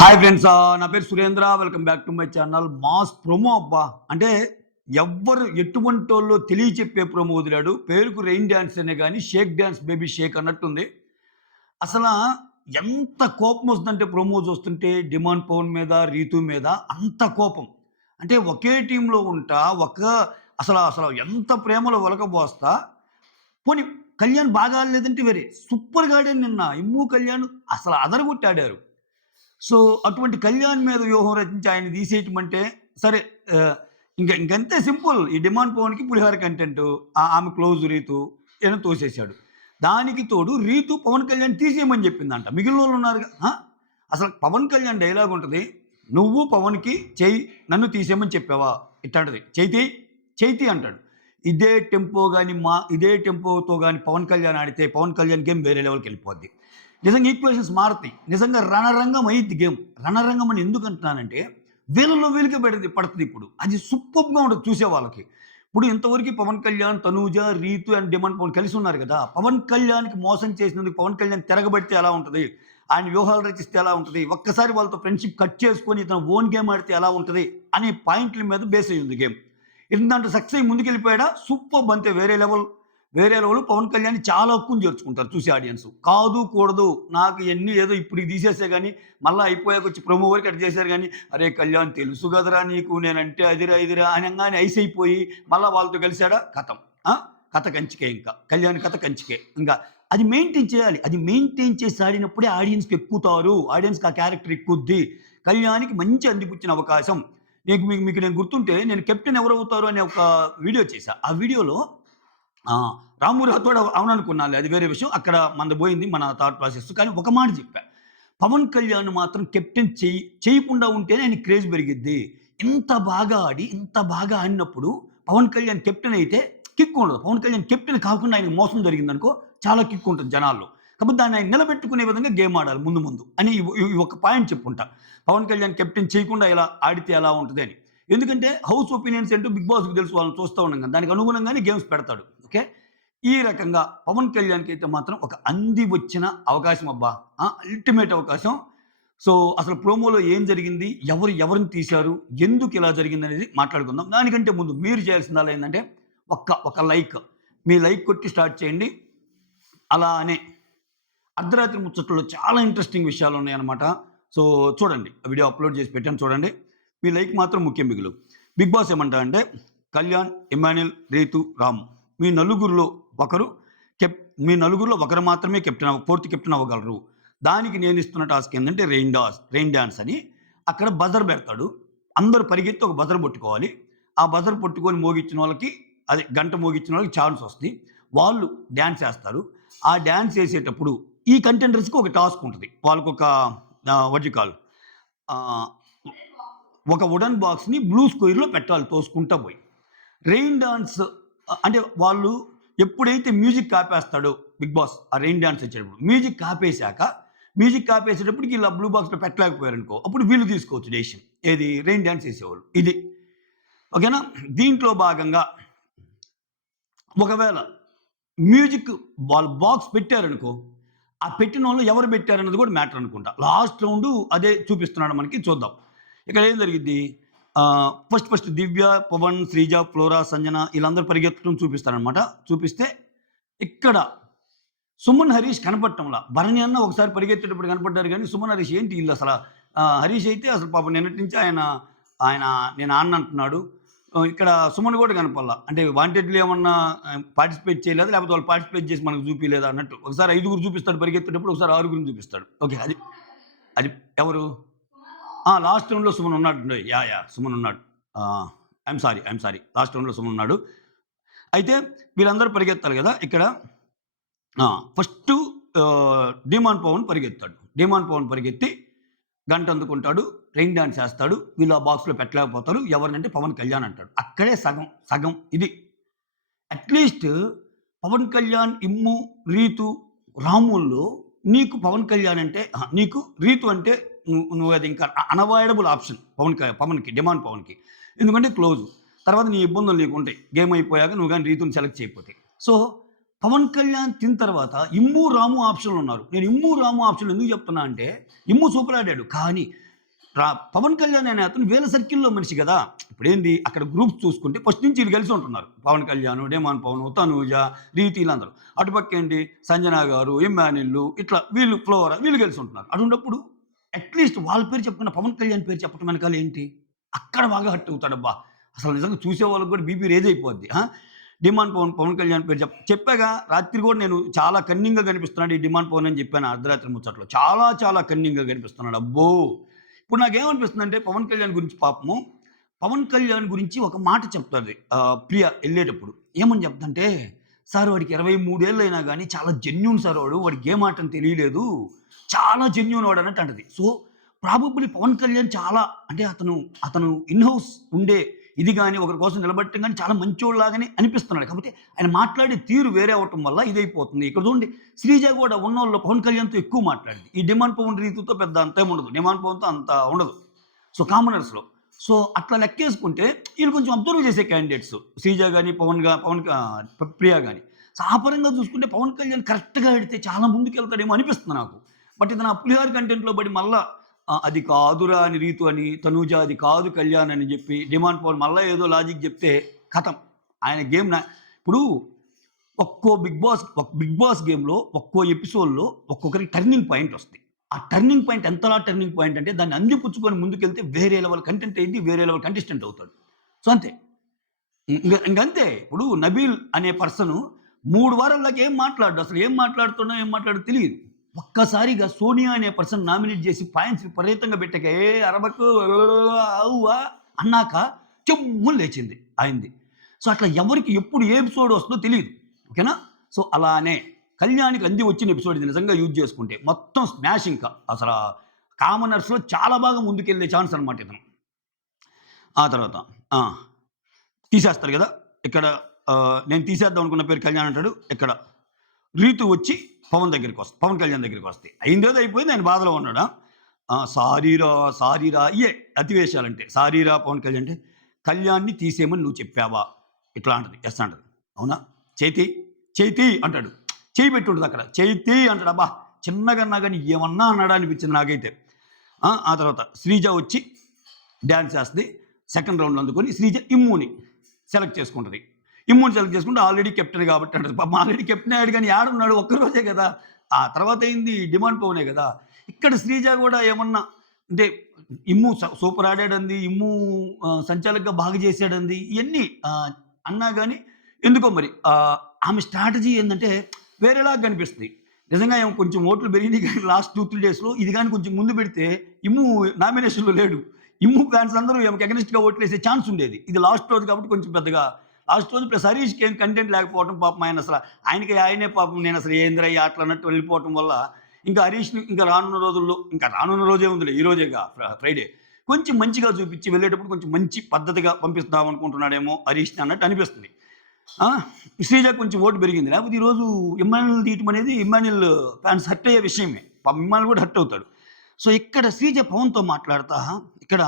Hi friends, నా పేరు Surendra. Welcome back to my channel. Mass promo అబ్బా! అంటే ఎవ్వరు ఎటువంటోళ్ళో తెలియచెప్పే ప్రోమో వదిలాడు. పేరుకు రెయిన్ డాన్స్ అనే గాని షేక్ డాన్స్ బేబీ షేక్ అన్నట్టుంది. అసలా ఎంత కోపం వస్తుందంటే ప్రోమో చూస్తుంటే డిమాండ్ పవన్ మీద, రీతు మీద అంత కోపం. అంటే ఒకే టీమ్‌లో ఉంటా అసలు ఎంత ప్రేమలో ఒలకబోస్తా పోనీ కళ్యాణ్ బాగా ఆడలేదంటే వేరే. సూపర్‌గా ఆడాడు నిన్న. ఇమ్ము, కళ్యాణ్ అసలు అదరగొట్టి ఆడారు. సో, అటువంటి కళ్యాణ్ మీద వ్యూహం రచించి ఆయన్ని తీసేయటం అంటే సరే. ఆహ్, ఇంకంతే సింపుల్. ఈ డిమాండ్ పవన్‌కి పులిహోర కంటెంటు. ఆమె క్లోజ్ రీతు ఏదో తోసేసాడు. దానికి తోడు రీతు పవన్ కళ్యాణ్ తీసేయమని చెప్పిందంట. మిగిలినోళ్ళు ఉన్నారుగా. అసలు పవన్ కళ్యాణ్ డైలాగ్ ఉంటది. "నువ్వు పవన్‌కి చెయ్యి నన్ను తీసేయమని చెప్పావా?" ఇట్టాంటది. "చెయ్యి తీ" అంటాడు. ఇదే టెంపోతో గాని పవన్ కళ్యాణ్ ఆడితే పవన్ కళ్యాణ్ గేమ్ వేరే లెవెల్‌కెళ్ళిపోద్ది. నిజంగా ఈక్వేషన్స్ మారతాయి. నిజంగా రణరంగం అయ్యిద్ది గేమ్. రణరంగం అని ఎందుకు అంటున్నానంటే, వీళ్ళలో వీళ్ళకే పడతది ఇప్పుడు. అది సూపర్బ్‌గా ఉంటది చూసే వాళ్ళకి. ఇప్పుడు ఇంతవరకు పవన్ కళ్యాణ్, తనూజ, రీతు అండ్ డిమాండ్ పవన్ కలిసి ఉన్నారు కదా! పవన్ కళ్యాణ్‌కి మోసం చేసినందుకు పవన్ కళ్యాణ్ తిరగబడితే ఎలా ఉంటది? ఆయన వ్యూహాలు రచిస్తే ఎలా ఉంటది? ఒక్కసారి వాళ్ళతో ఫ్రెండ్‌షిప్ కట్ చేసుకొని ఇతను ఓన్ గేమ్ ఆడితే ఎలా ఉంటది? అనే పాయింట్ల మీద బేస్ అయ్యి ఉంది గేమ్. ఇతను దాంట్లో సక్సెస్ అయ్యి ముందుకెళ్ళిపోయాడా? సూపర్బ్ అంతే. వేరే లెవెల్ పవన్ కళ్యాణ్‌ని చాలా హక్కుని చేర్చుకుంటారు చూసే ఆడియన్స్. కాదు, కూడదు, నాకు ఇయన్నీ ఏదో ఇప్పటికి తీసేసే గాని, మళ్ళా అయిపోయాకొచ్చి ప్రోమో వరకు అట్ట చేశారు గాని, "అరే కళ్యాణ్ తెలుసు గదరా నీకు నేనంటే అదిరా ఇదిరా" అనంగానే ఐసైపోయి మళ్ళా వాళ్ళతో కలిసాడా ఖతం. ఆ! కథ కంచికే ఇంకా. కళ్యాణ్ కథ కంచికే. ఇంకా అది మెయింటైన్ చేయాలి. అది మెయింటైన్ చేసి ఆడినప్పుడే ఆడియన్స్‌కి ఎక్కుతారు. ఆడియన్స్‌కి ఆ క్యారెక్టర్ ఎక్కుద్ది. కళ్యాణ్‌కి మంచి అందిపుచ్చిన అవకాశం. మీకు నేను గుర్తుంటే నేను కెప్టెన్ ఎవరవుతారు అనే ఒక వీడియో చేశా. ఆ వీడియోలో ఆ! 'రాము రాథోడ్' అవుననుకున్నానులే, అది వేరే విషయం. అక్కడ మనది పోయింది మన థాట్ ప్రాసెస్. కానీ ఒక మాట చెప్పా. పవన్ కళ్యాణ్ మాత్రం కెప్టెన్ చేయకుండా ఉంటేనే ఆయనకి క్రేజ్ పెరిగిద్ది. ఇంత బాగా ఆడినప్పుడు పవన్ కళ్యాణ్ కెప్టెన్ అయితే కిక్ ఉండదు. పవన్ కళ్యాణ్ కెప్టెన్ కాకుండా ఆయనకి మోసం జరిగిందనుకో చాలా కిక్ ఉంటది జనాల్లో. కాకపోతే దాన్ని ఆయన నిలబెట్టుకునే విధంగా గేమ్ ఆడాలి ముందు అని ఈ ఒక పాయింట్ చెప్పుంటా. పవన్ కళ్యాణ్ కెప్టెన్ చేయకుండా ఇలా ఆడితే ఎలా ఉంటది అని. ఎందుకంటే హౌస్ ఒపీనియన్స్ ఏంటో బిగ్ బాస్‌కి తెలుసు. వాళ్ళని చూస్తా ఉన్నాం కదా! దానికి అనుగుణంగానే గేమ్స్ పెడతాడు. ఓకే. ఈ రకంగా పవన్ కళ్యాణ్‌కైతే మాత్రం ఒక అంది వచ్చిన అవకాశం అబ్బా! అల్టిమేట్ అవకాశం. సో, అసలు ప్రోమోలో ఏం జరిగింది? ఎవరిని తీశారు? ఎందుకు ఇలా జరిగిందనేది మాట్లాడుకుందాం. దానికంటే ముందు మీరు చేయాల్సిందల్లా ఏందంటే ఒక లైక్. మీ లైక్ కొట్టి స్టార్ట్ చేయండి. అలానే అర్ధరాత్రి ముచ్చట్లో చాలా ఇంట్రెస్టింగ్ విషయాలున్నాయన్నమాట. సో, చూడండి. ఆ వీడియో అప్‌లోడ్ చేసి పెట్టాను చూడండి. మీ లైక్ మాత్రం ముఖ్యం మిగులు. బిగ్ బాస్ ఏమంటాడంటే, కళ్యాణ్, ఇమ్మాన్యూల్, రీతు, రాము మీ నలుగురిలో ఒకరు కెప్ మీ నలుగురిలో ఒకరు మాత్రమే ఫోర్త్ కెప్టెన్ అవ్వగలరు. దానికి నేనిస్తున్న టాస్క్ ఏందంటే రెయిన్ డాన్స్ అని. అక్కడ బజర్ పెడతాడు. అందరూ పరిగెత్తి ఒక బజర్ పట్టుకోవాలి. ఆ బజర్ పట్టుకొని మోగించిన వాళ్ళకి, అదే గంట మోగించిన వాళ్ళకి ఛాన్స్ వస్తది. వాళ్ళు డాన్స్ ఏస్తారు. ఆ డాన్స్ ఏసేటప్పుడు ఈ కంటెండర్స్‌కి ఒక టాస్క్ ఉంటది. వాళ్ళకొక వాట్ యూ కాల్ ఆహ్, ఒక వుడెన్ బాక్స్‌ని బ్లూ స్క్వేర్‌లో పెట్టాలి తోసుకుంటా పోయి. రెయిన్ డాన్స్ అంటే వాళ్ళు ఎప్పుడైతే మ్యూజిక్ ఆపేస్తాడో బిగ్ బాస్ ఆ రెయిన్ డాన్స్ వచ్చేటప్పుడు మ్యూజిక్ ఆపేసేటప్పటికి ఇలా బ్లూ బాక్స్‌లో పెట్టలేకపోయారనుకో, అప్పుడు వీళ్ళు తీసుకోవచ్చు డెసిషన్. ఏది రెయిన్ డాన్స్ ఏసేవాళ్ళు. ఇది. ఓకేనా? దీంట్లో భాగంగా ఒకవేళ మ్యూజిక్ వాళ్ళు బాక్స్ పెట్టారనుకో, ఆ పెట్టినోళ్ళు ఎవరు పెట్టారన్నది కూడా మ్యాటర్ అనుకుంటా. లాస్ట్ రౌండు అదే చూపిస్తున్నాడు మనకి, చూద్దాం. ఇక్కడ ఏం జరిగిద్ది? ఫస్ట్ దివ్య, పవన్, శ్రీజ, ఫ్లోరా, సంజన ఈళ్ళందరూ పరిగెత్తడం చూపిస్తారనమాట. చూపిస్తే ఇక్కడ సుమన్, హరీష్ కనపడటంలా. భరణి అన్న ఒకసారి పరిగెత్తేటప్పుడు కనపడ్డారు గానీ, సుమన్, హరీష్ ఏంటి ఈళ్ళసల. హరీష్ అయితే అసలు పాపం నిన్నటి నుంచి ఆయన ఆయన నేను ఆడనంటున్నాడు. ఇక్కడ సుమన్ కూడా కనపడలా. అంటే వాంటెడ్‌లీ ఏమన్నా పార్టిసిపేట్ చేయలేదా? లేకపోతే వాళ్ళు పార్టిసిపేట్ చేసి మనకు చూపియలేదా అన్నట్టు. ఒకసారి 5గురు చూపిస్తాడు పరిగెత్తేటప్పుడు, ఒకసారి 6గురిని చూపిస్తాడు. ఓకే. అది అది ఎవరు? లాస్ట్ రౌండ్‌లో సుమన్ ఉన్నాడండోయ్. యాహ్! సుమన్ ఉన్నాడు. I'm sorry. లాస్ట్ రౌండ్‌లో సుమన్ ఉన్నాడు. అయితే వీళ్ళందరూ పరిగెత్తాలి గదా! ఇక్కడ ఫస్టు డీమాన్ పవన్ పరిగెత్తాడు. డీమాన్ పవన్ పరిగెత్తి గంట అందుకుంటాడు. Rain dance ఏస్తాడు. వీళ్ళు ఆ బాక్స్‌లో పెట్టలేకపోతారు. ఎవరినంటే పవన్ కళ్యాణ్ అంటాడు. అక్కడే సగం ఇది. అట్‌లీస్ట్ పవన్ కళ్యాణ్, ఇమ్ము, రీతు, రాముల్లో నీకు పవన్ కళ్యాణ్ అంటే నీకు రీతు అంటే నువ్వది ఇంకా అన్‌అవాయిడబుల్ ఆప్షన్ పవన్‌కి, డిమాండ్ పవన్‌కి. ఎందుకంటే క్లోజు. తర్వాత నీ ఇబ్బందులు నీకుంటాయి. గేమ్ అయిపోయాక నువ్వు గాని రీతుని సెలెక్ట్ చేయకపోతే. సో, పవన్ కళ్యాణ్ తిన్న తర్వాత ఇమ్ము, రాము ఆప్షన్‌లున్నారు. నేను ఇమ్ము, రాము ఆప్షన్‌లు ఎందుకు చెప్తున్నా అంటే, ఇమ్ము సూపర్ ఆడాడు. కానీ పవన్ కళ్యాణ్ అనే అతను వీళ్ళ సర్కిల్‌లో మనిషి గదా! ఇప్పుడేంది అక్కడ గ్రూప్స్ చూసుకుంటే ఫస్ట్ నుంచి ఈళ్ళు కలిసి ఉంటున్నారు. పవన్ కళ్యాణ్, డేమాన్ పవన్, తనూజ, రీతి ఈళ్ళందరూ. అటుపక్కేంటి సంజన గారు, ఇమ్మాన్యుల్ ఇట్లా వీళ్ళు ఫ్లోరా వీళ్ళు కలిసి ఉంటున్నారు. అటువంటప్పుడు అట్‌లీస్ట్ వాళ్ళ పేరు చెప్పకుండా పవన్ కళ్యాణ్ పేరు చెప్పడం వెనకాల ఏంటి? అక్కడ బాగా హర్ట్ అవుతాడబ్బా! అసలు నిజంగా చూసేవాళ్ళకి కూడా బీపీ రైజ్ అయిపోద్ది. డిమాండ్ పవన్, పవన్ కళ్యాణ్ పేరు చెప్పాగా రాత్రి కూడా నేను చాలా కన్నింగ్‌గా కనిపిస్తున్నాడు ఈ డిమాండ్ పవన్ అని చెప్పాను అర్ధరాత్రి ముచ్చట్లో. చాలా చాలా కన్నింగ్‌గా కనిపిస్తున్నాడు. అబ్బో! ఇప్పుడు నాకేమనిపిస్తుందంటే పవన్ కళ్యాణ్ గురించి పాపము, పవన్ కళ్యాణ్ గురించి ఒక మాట చెప్తది ప్రియ ఎళ్ళేటప్పుడు. ఏమని చెప్తంటే, "సార్ వాడికి 23 ఏళ్ళైనా గాని చాలా జెన్యూన్ సార్ వాడు. వాడికి ఏ మాట అని తెలియలేదు. చాలా జెన్యూన్ వాడు" అన్నట్టు అంటది. సో, ప్రాబబ్లీ పవన్ కళ్యాణ్ చాలా అంటే అతను ఇన్ హౌస్ ఉండే ఇది గాని, ఒకరి కోసం నిలబడటం గాని చాలా మంచోడిలాగానే అనిపిస్తున్నాడు. కాకపోతే ఆయన మాట్లాడే తీరు వేరే అవ్వటం వల్ల ఇదైపోతుంది. ఇక్కడ చూడండి శ్రీజ గూడా ఉన్నోళ్ళు పవన్ కళ్యాణ్‌తో ఎక్కువ మాట్లాడింది. ఈ డిమాండ్ పవన్ రీతుతో పెద్ద అంతేముండదు. డిమాండ్ పవన్‌తో అంత ఉండదు. సో, కామనర్స్‌లో. సో, అట్లా లెక్కేసుకుంటే ఈళ్ళు కొంచెం అబ్జర్వ్ చేసే క్యాండిడేట్స్. శ్రీజ గాని, ప్రియ గాని. సో, ఆ పరంగా చూసుకుంటే పవన్ కళ్యాణ్ కరెక్ట్‌గా ఎడితే చాలా ముందుకెళ్తాడేమో అనిపిస్తుంది నాకు. బట్ ఇది నా పులిహోర కంటెంట్‌లో పడి మళ్ళా అది కాదురా అని రీతు అని, తనూజ అది కాదు కళ్యాణ్ అని జెప్పి, డిమాండ్ పవన్ మళ్ళా ఏదో లాజిక్ జెప్తే ఖతం. ఆయన గేమ్ ఇప్పుడు బిగ్ బాస్ గేమ్‌లో ఒక్కో ఎపిసోడ్‌లో ఒక్కొక్కరికి టర్నింగ్ పాయింట్ వస్తది. ఆ టర్నింగ్ పాయింట్ ఎంతలా టర్నింగ్ పాయింట్ అంటే దాన్ని అందిపుచ్చుకొని ముందుకెళ్తే వేరే లెవెల్ కంటెంట్ అయ్యిద్ది. వేరే లెవెల్ కంటెస్టెంట్ అవుతాడు. సో, అంతే. ఇంకంతే. ఇప్పుడు నబీల్ అనే పర్సను 3 వారాల దాకా ఏం మాట్లాడడు. అసలు ఏం మాట్లాడుతున్నా, ఏం మాట్లాడో తెలీదు. ఒక్కసారిగా సోనియా అనే పర్సన్ నామినేట్ చేసి పాయింట్స్ విపరీతంగా పెట్టాక అరవకు అవువా అన్నాక చెమ్ముని లేచింది ఆయనది. సో, అట్లా ఎవరికి ఎప్పుడు ఏ ఎపిసోడ్ వస్తుందో తెలీదు. ఓకేనా? సో, అలానే కళ్యాణ్‌కి అంది వచ్చిన ఎపిసోడ్ ఇది నిజంగా యూజ్ చేసుకుంటే మొత్తం స్మాష్ ఇంకా. అసల కామనర్స్‌లో చాలా బాగా ముందుకెళ్ళే ఛాన్స్ అనమాట ఇతను. ఆ తర్వాత ఆ! తీసేస్తారు గదా! ఇక్కడ నేను తీసేద్దాం అనుకున్న పేరు కళ్యాణ్ అంటాడు. ఇక్కడ రీతు వచ్చి పవన్ కళ్యాణ్ దగ్గరికొస్తాయి. అయిందేదో అయిపోయింది. ఆయన బాధలో ఉన్నాడా? సారీరా, సారీరా ఇయే అతివేశాలంటే. సారీరా పవన్ కళ్యాణ్ అంటే, కళ్యాణ్‌ని తీసేయమని నువ్వు చెప్పావా? ఇట్లా అంటది. యెస్ అంటది. అవునా? చేయి చెయ్యి అంటాడు. చెయ్యి పెట్టుంటది అక్కడ. చెయ్యి అంటాడు. అబ్బా! చిన్నగన్నా గాని ఏమన్నా అన్నాడా అనిపించింది నాకైతే. ఆ తర్వాత శ్రీజ వచ్చి డాన్స్ చేస్తది. సెకండ్ రౌండ్‌లో అందుకొని శ్రీజ ఇమ్ముని సెలెక్ట్ చేసుకుంటది. ఇమ్ముని సెలెక్ట్ చేసుకుంటే ఆల్రెడీ కెప్టెన్ కాబట్టి అంటది. పాపం ఆల్రెడీ కెప్టెన్ అయ్యాడు గానీ ఏడున్నాడు ఒక్కరోజే గదా! ఆ తర్వాత అయింది డిమాండ్ పవనే గదా! ఇక్కడ శ్రీజ గూడా ఏమన్నా అంటే ఇమ్ము సూపర్ ఆడాడంది. ఇమ్ము సంచాలకుగా బాగా చేశాడంది. ఇయన్నీ అన్నా గాని ఎందుకో మరి ఆమె స్ట్రాటజీ ఏందంటే వేరేలాగా కనిపిస్తది. నిజంగా ఏమో కొంచెం ఓట్లు పెరిగినాయి గానీ లాస్ట్ 2, 3 డేస్‌లో ఇది గాని కొంచెం ముందు పెడితే ఇమ్ము నామినేషన్‌లో లేడు. ఇమ్ము ఫ్యాన్స్ అందరూ ఈమెకి అగెనిస్ట్‌గా ఓట్లేసే ఛాన్స్ ఉండేది. ఇది లాస్ట్ రోజు కాబట్టి కొంచెం పెద్దగా లాస్ట్ రోజు ప్లస్ హరీష్‌కి ఏం కంటెంట్ లేకపోవడం పాపం ఆయనే పాపం నేనసలు ఏందిరా ఈ ఆటలు అన్నట్టు వెళ్ళిపోవటం వల్ల ఇంకా హరీష్‌ని ఇంకా రానున్న రోజే ఉందిలే ఈ రోజేగా ఫ్రైడే. కొంచెం మంచిగా చూపించి వెళ్ళేటప్పుడు కొంచెం మంచి పద్ధతిగా పంపిద్దాం అనుకుంటున్నాడేమో హరీష్‌ని అన్నట్టు అనిపిస్తుంది. శ్రీజ కొంచెం ఓటు పెరిగింది. లేకపోతే ఈరోజు ఇమ్మాన్యుల్ తీయటం అనేది ఇమ్మాన్యుల్ ఫ్యాన్స్ హర్ట్ అయ్యే విషయమే. పాపం ఇమ్మాన్యుల్ కూడా హర్ట్ అవుతాడు. సో, ఇక్కడ శ్రీజ పవన్‌తో మాట్లాడతా ఇక్కడ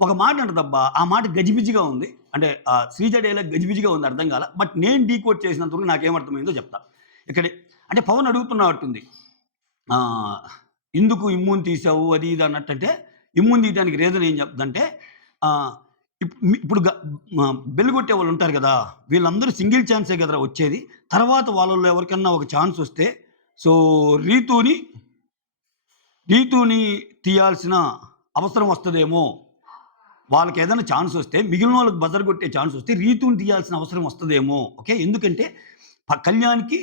ఒక మాట అంటదబ్బా! ఆ మాట గజిబిజిగా ఉంది. అంటే శ్రీజ డైలాగ్ గజిబిజిగా ఉంది అర్థం కాలా. బట్ నేను డీకోడ్ చేసినంత వరకు నాకేమర్థమైందో చెప్తా. ఇక్కడే అంటే పవన్ అడుగుతున్నట్టుంది. ఎందుకు ఇమ్ముని తీసావు అది ఇది అన్నట్టంటే, ఇమ్ముని తీయడానికి రీజన్ ఏం చెప్తుందంటే ఆహ్, ఇప్పుడు బెల్ కొట్టే వాళ్ళు ఉంటారు కదా! వీళ్ళందరూ సింగిల్ ఛాన్సే కదరా వచ్చేది. తర్వాత వాళ్ళలో ఎవరికన్నా ఒక ఛాన్స్ వస్తే సో, రీతూని తీయాల్సిన అవసరం వస్తదేమో. వాళ్ళకేదైనా ఛాన్స్ వస్తే మిగిలినోళ్ళకి బజర్ కొట్టే ఛాన్స్ వస్తే రీతూని తీయాల్సిన అవసరం వస్తదేమో. ఓకే. ఎందుకంటే కళ్యాణ్‌కి,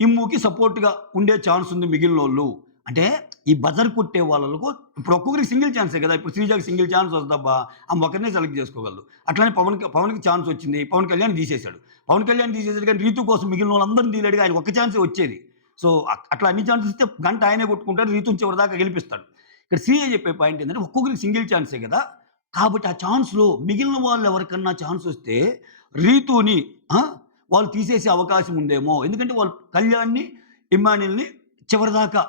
ఇమ్ముకి సపోర్ట్‌గా ఉండే ఛాన్స్ ఉంది మిగిలినోళ్ళు. అంటే ఈ బజర్ కొట్టే వాళ్ళకు ఇప్పుడు ఒక్కొక్కరికి సింగిల్ ఛాన్సే కదా! ఇప్పుడు శ్రీజకి సింగిల్ ఛాన్స్ వస్తదబ్బా! ఆమె ఒకరినే సెలెక్ట్ చేసుకోగలదు. అట్లనే పవన్‌కి ఛాన్స్ వచ్చింది. పవన్ కళ్యాణ్ తీసేసాడు. పవన్ కళ్యాణ్ తీసేసాడు కానీ రీతు కోసం మిగిలినోళ్ళందరిని తీయలేడుగా. ఆయనకు ఒక్క ఛాన్సే వచ్చేది. సో, అట్లా అన్ని ఛాన్సెస్ ఇస్తే గంట ఆయనే కొట్టుకుంటాడు. రీతుని చివరిదాకా గెలిపిస్తాడు. ఇక్కడ సీఏ చెప్పే పాయింట్ ఏంటంటే ఒక్కొక్కరికి సింగిల్ ఛాన్సే కదా! కాబట్టి ఆ ఛాన్స్‌లో మిగిలిన వాళ్ళు ఎవరికన్నా ఛాన్స్ వస్తే రీతుని వాళ్ళు తీసేసే అవకాశం ఉందేమో. ఎందుకంటే వాళ్ళు కళ్యాణ్‌ని, ఇమ్మాన్యుల్‌ని చివరిదాకా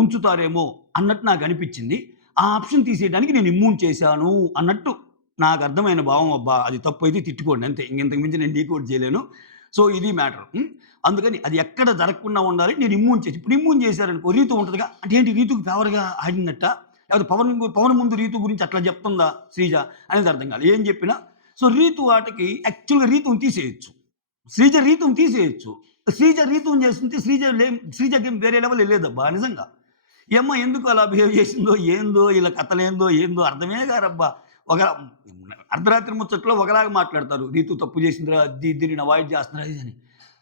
ఉంచుతారేమో అన్నట్టు నాకనిపించింది. ఆ ఆప్షన్ తీసేయడానికి నేను ఇమ్యూన్ చేశాను అన్నట్టు నాకు అర్థమైన భావం అబ్బా! అది తప్పైతే తిట్టుకోండి అంతే. ఇంతకు మించి నేను డీకోడ్ చేయలేను. సో, ఇది మ్యాటర్. అందుకని అది ఎక్కడ జరగకుండా ఉండాలి నేను ఇమ్యూన్ చేసి ఇప్పుడు ఇమ్యూన్ చేశారనుకో రీతు ఉంటదిగా. అంటే ఏంటి రీతుకి ఫేవర్‌గా ఆడినట్టా? లేకపోతే పవన్ ముందు రీతు గురించి అట్లా చెప్తుందా శ్రీజ అనేది అర్థం కాదు. ఏం చెప్పినా సో రీతు ఆటకి యాక్చువల్గా రీతుని తీసేయచ్చు, రీతుని తీసేయచ్చు. శ్రీజ రీతుని చేస్తుంటే శ్రీజ గేమ్ వేరే లెవెల్ వెళ్ళేదబ్బా నిజంగా. ఈ అమ్మ ఎందుకు అలా బిహేవ్ చేసిందో ఏందో, ఇలా కథలేందో అర్థమే కారబ్బా. ఒక అర్ధరాత్రి ముచ్చట్లో ఒకలాగా మాట్లాడతారు, రీతు తప్పు చేసిందిరా, దీన్ని అవాయిడ్ చేస్తున్నారు అది అని.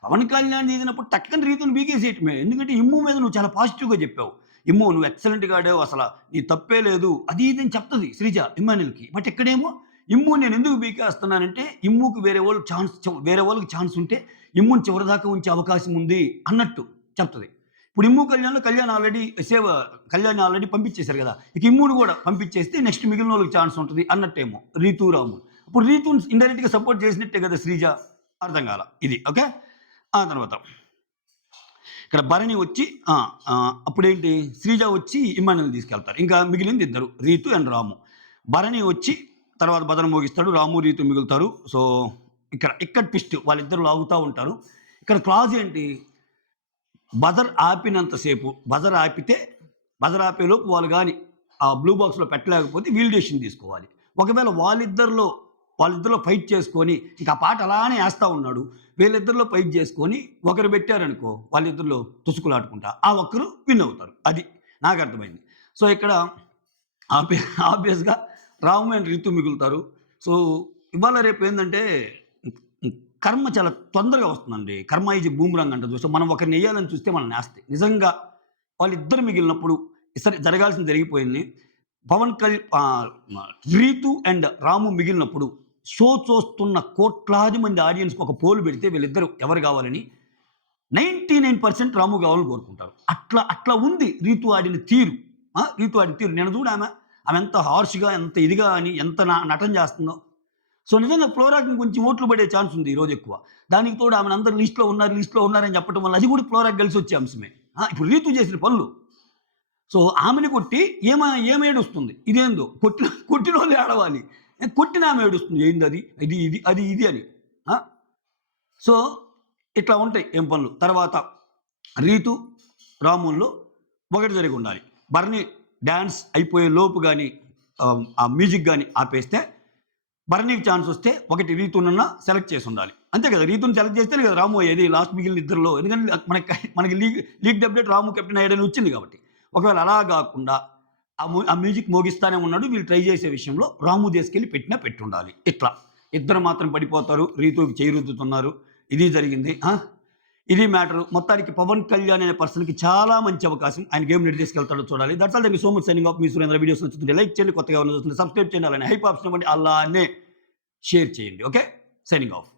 పవన్ కళ్యాణ్ చేసినప్పుడు టక్కని రీతుని బీకేసేయటమే. ఎందుకంటే ఇమ్ము మీద నువ్వు చాలా పాజిటివ్గా చెప్పావు, ఇమ్ము నువ్వు ఎక్సలెంట్గా ఆడావు, అసలు నీ తప్పే లేదు, అది ఇది అని చెప్తుంది శ్రీజ ఇమ్మాన్యుల్కి. బట్ ఇక్కడేమో ఇమ్ము నేను ఎందుకు బీకేస్తున్నానంటే ఇమ్ముకి వేరే వాళ్ళకి ఛాన్స్ ఉంటే ఇమ్ముని చివరిదాకా ఉంచే అవకాశం ఉంది అన్నట్టు చెప్తుంది. ఇప్పుడు ఇమ్ము కళ్యాణ్ ఆల్రెడీ పంపించేశారు కదా, ఇక ఇమ్ముని కూడా పంపించేస్తే నెక్స్ట్ మిగిలిన వాళ్ళకి ఛాన్స్ ఉంటుంది అన్నట్టేమో రీతు రాము. ఇప్పుడు రీతుని ఇండైరెక్ట్గా సపోర్ట్ చేసినట్టే కదా శ్రీజ, అర్థం కాల ఇది. ఓకే, ఆ తర్వాత ఇక్కడ భరణి వచ్చి అప్పుడేంటి శ్రీజ వచ్చి ఇమ్మాన్యుల్ తీసుకెళ్తారు, ఇంకా మిగిలింది ఇద్దరు రీతు అండ్ రాము. భరణి వచ్చి తర్వాత బదన మోగిస్తాడు, రాము రీతు మిగులుతారు. సో ఇక్కడ ట్విస్ట్, వాళ్ళిద్దరు లాగుతూ ఉంటారు. ఇక్కడ క్లాజ్ ఏంటి, బజర్ ఆపినంతసేపు, బజర్ ఆపేలోపు వాళ్ళు కానీ ఆ బ్లూ బాక్స్లో పెట్టలేకపోతే వీల్ డెసిషన్ తీసుకోవాలి. ఒకవేళ వాళ్ళిద్దరిలో ఫైట్ చేసుకొని ఇక ఆ పాట అలానే వేస్తూ ఉన్నాడు, వీళ్ళిద్దరిలో ఫైట్ చేసుకొని ఒకరు పెట్టారనుకో, వాళ్ళిద్దరిలో తుసుకులాడుకుంటా ఆ ఒక్కరు విన్ అవుతారు. అది నాకు అర్థమైంది. సో ఇక్కడ ఆబ్వియస్గా రాము అండ్ రీతు మిగులుతారు. సో ఇవాళ రేపు ఏంటంటే కర్మ చాలా తొందరగా వస్తుందండి. కర్మ ఈజ్ బూమ్రాంగ్ అంటారు. సో మనం ఒకరిని వేయాలని చూస్తే మనం నేస్తే నిజంగా వాళ్ళిద్దరు మిగిలినప్పుడు సరే జరగాల్సింది జరిగిపోయింది. రీతు అండ్ రాము మిగిలినప్పుడు షో చూస్తున్న కోట్లాది మంది ఆడియన్స్కి ఒక పోలు పెడితే వీళ్ళిద్దరు ఎవరు కావాలని 99% రాము కావాలని కోరుకుంటారు. అట్లా ఉంది రీతు ఆడిన తీరు. నేను చూడ ఆమె ఎంత హార్ష్గా, ఎంత ఇదిగా అని ఎంత నటన చేస్తుందో. సో నిజంగా ఫ్లోరాకి కొంచెం ఓట్లు పడే ఛాన్స్ ఉంది ఈరోజు ఎక్కువ. దానికి తోడు ఆమెను అందరు లిస్టులో ఉన్నారని చెప్పడం వల్ల అది కూడా ఫ్లోరాకి కలిసి వచ్చే అంశమే. ఇప్పుడు రీతు చేసిన పనులు, సో ఆమెను కొట్టి ఏమేడుస్తుంది, ఇదేందో కొట్టిన వాళ్ళు ఏడవాలి, కొట్టిన ఆమె ఏడుస్తుంది, ఏంది అది ఇది అని. సో ఇట్లా ఉంటాయి ఏం పనులు. తర్వాత రీతు రాముల్లో ఒకటి జరిగి ఉండాలి, భరణి డ్యాన్స్ అయిపోయే లోపు కానీ ఆ మ్యూజిక్ కానీ ఆపేస్తే భరణికి ఛాన్స్ వస్తే ఒకటి రీతునన్నా సెలెక్ట్ చేసి ఉండాలి, అంతే కదా. రీతుని సెలెక్ట్ చేస్తేనే కదా రాము అయ్యేది లాస్ట్ మిగిలిన ఇద్దరులో. ఎందుకంటే మనకి లీగ్ అప్డేట్ రాము కెప్టెన్ అయ్యాడని వచ్చింది కాబట్టి. ఒకవేళ అలా కాకుండా ఆ మ్యూజిక్ మోగిస్తానే ఉన్నాడు, వీళ్ళు ట్రై చేసే విషయంలో రాము తీసుకెళ్ళి పెట్టుండాలి. ఇట్లా ఇద్దరు మాత్రం పడిపోతారు, రీతుకి చేయి రుద్దుతున్నారు, ఇది జరిగింది. ఇది మ్యాటర్. మొత్తానికి పవన్ కళ్యాణ్ అనే పర్సన్కి చాలా మంచి అవకాశం, ఆయన గేమ్ నెట్ తీసుకెళ్తాడో చూడాలి. That's all. Thank you so much. Signing off. మీ సురేంద్ర. వీడియోస్ నచ్చుతుంటే లైక్ చేయండి, కొత్తగా ఉన్న చూస్తుంటే సబ్స్క్రైబ్ చేయండి, అలానే హైప్ ఆప్షన్ ఇవ్వండి, అలానే షేర్ చేయండి. Okay, signing off.